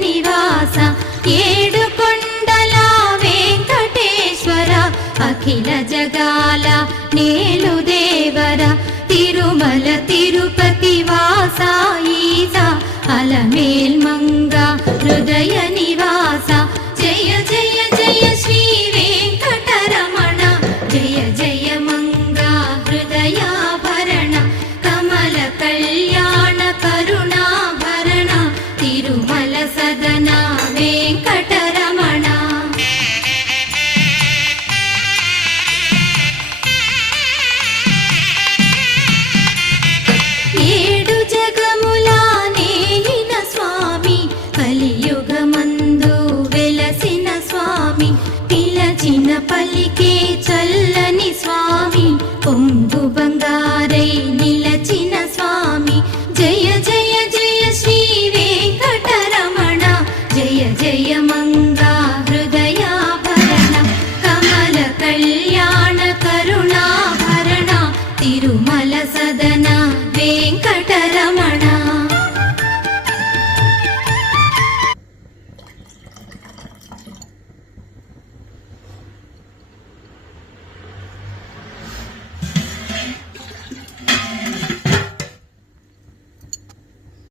నివాస ఏడుకొండల వెంకటేశ్వర అఖిల జగాల నేలు దేవర తిరుమల తిరుపతి వాస ఈస అలమేల్ మంగ హృదయ నివాస జయ జయ జయ శ్రీ వెంకటరమణ జయ జయ మంగ హృదయాభరణ కమల కళ్యాణ కరుణాభరణ తిరుమల సదన వెంకటరమణ. ఏడు జగముల నేలిన స్వామి కలియుగమందు వెలసిన స్వామి పిలచిన పలికే చల్ల